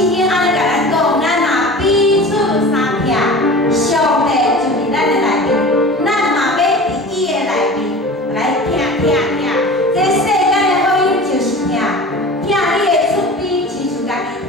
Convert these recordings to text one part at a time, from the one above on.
圣经安尼甲咱讲，咱若彼此相听，上帝就伫咱的内面，咱嘛要伫伊的内面来听。这世间的福音就是听，听你的厝边，亲像家己听。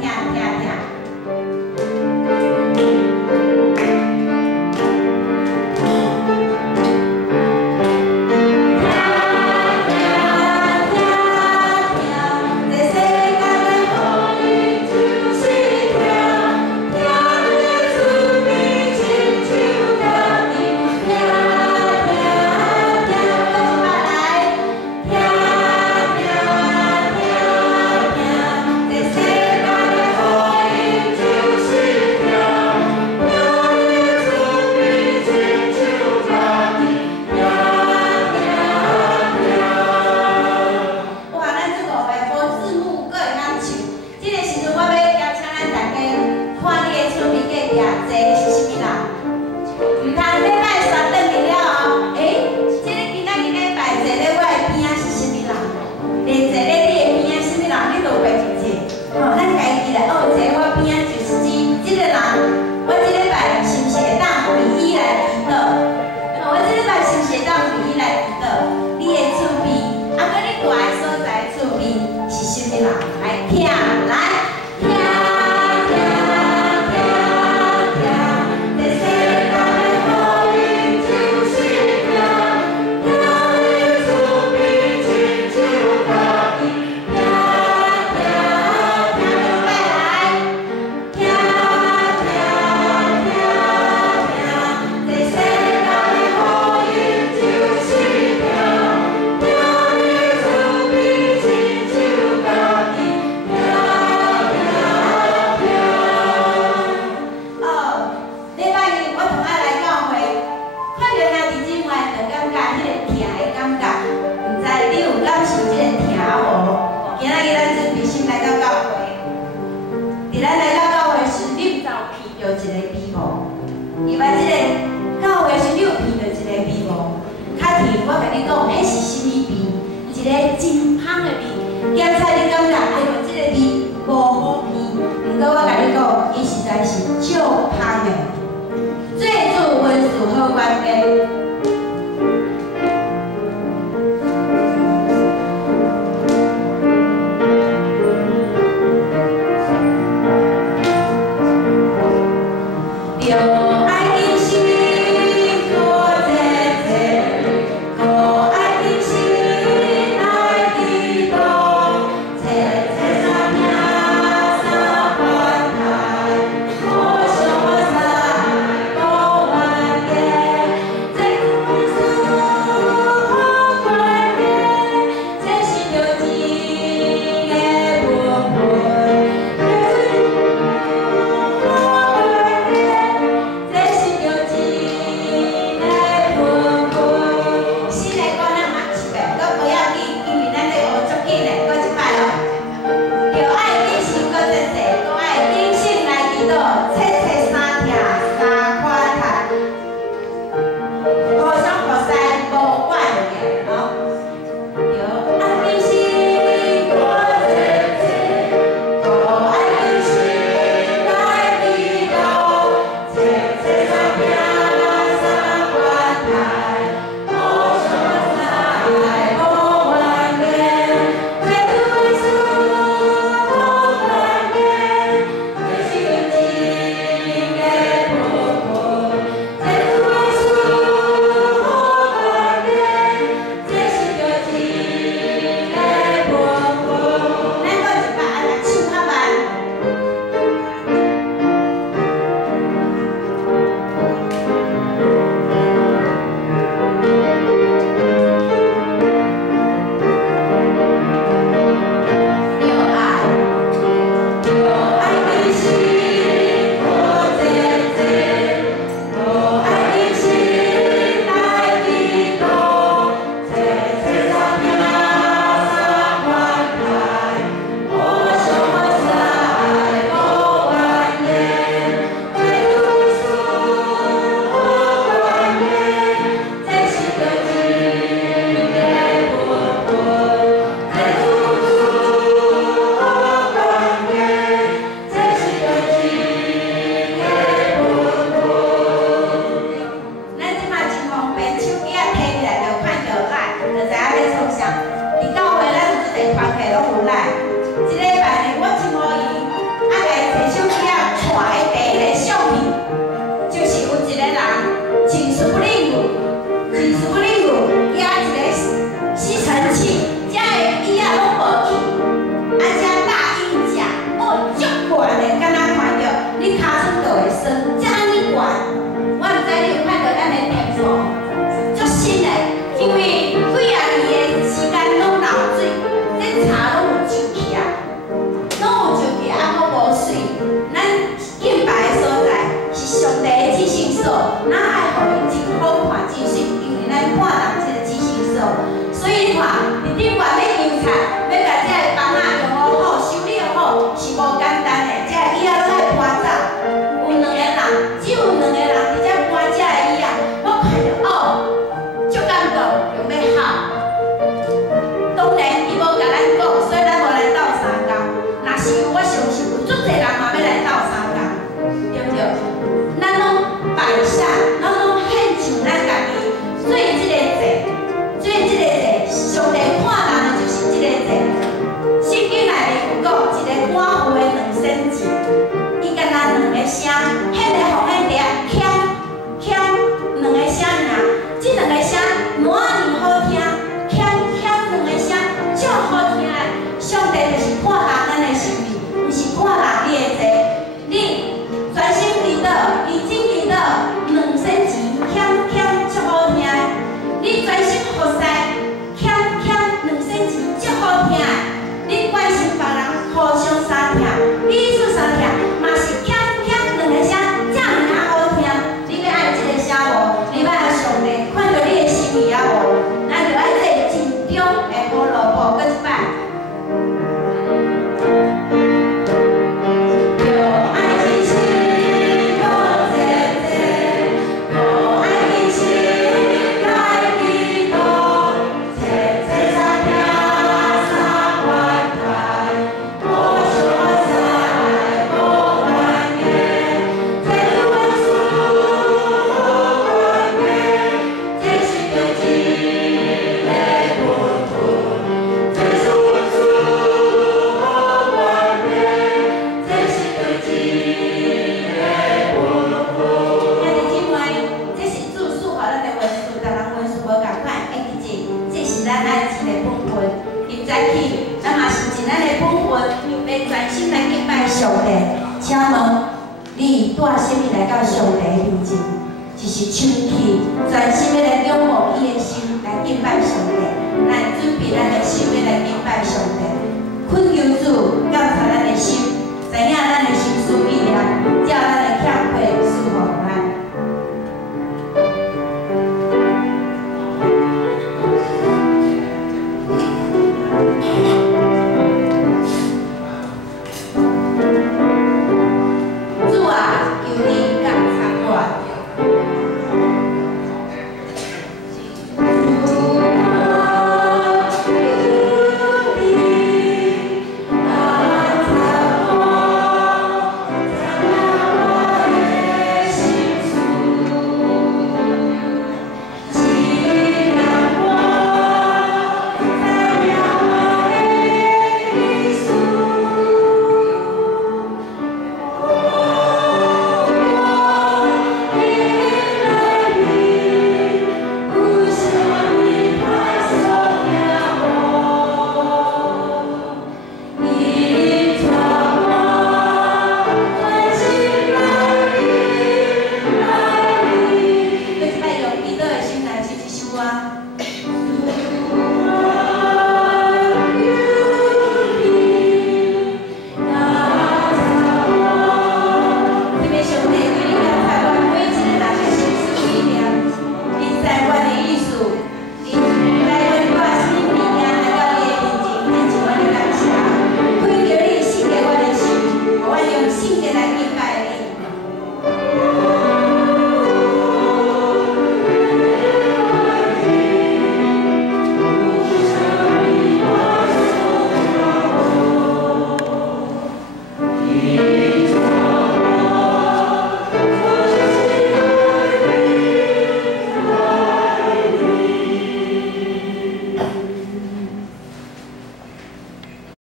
安尼，敢若看着你尻川就会酸，才安尼悬。我毋知你有看到咱的天赋，足新的，因为几啊年的时间拢流水，这茶拢有皱起啊，拢有皱起啊，阁无水。咱敬拜的所在是上帝的至圣所，咱爱互伊真好看至水，因为咱看重这个至圣所，所以看伫顶悬要油菜，要甲这个房仔用好好，修理好是无简单的，这个椅仔拢爱搬走。有2个人，只有2个人伫遮搬这个椅仔，我看着哦，足感动，用要好。当然，伊无甲咱讲，所以咱无来斗相共。若是有，我相信有足侪人嘛要来斗相共，对不对？咱拢摆善，咱拢献上咱家己做这个祭，做这个祭，上帝看重的就是这个祭。圣经内面有讲，一个寡妇的2仙钱，伊敢若2个声，迄个互迄个欠2个声尔，这2个声哪尼好听，欠2个声足好听的。上帝就是看重咱的心意，毋是看重你的祭。你专心祈祷，认真祈祷，2仙钱欠足好听的。你专心服侍，欠2仙钱足好听的。你关心别人，互相相听，彼此相听，嘛是欠2个声，这尔好听。你要爱这个声无？你要爱上帝看到你的心意啊无？咱就爱做尽忠的好萝卜，搁一摆。请问你带什么来到上帝面前？就是手起，专心要来仰望伊的心，来敬拜上帝。来准备咱的心要来敬拜上帝，恳求主教导咱的心。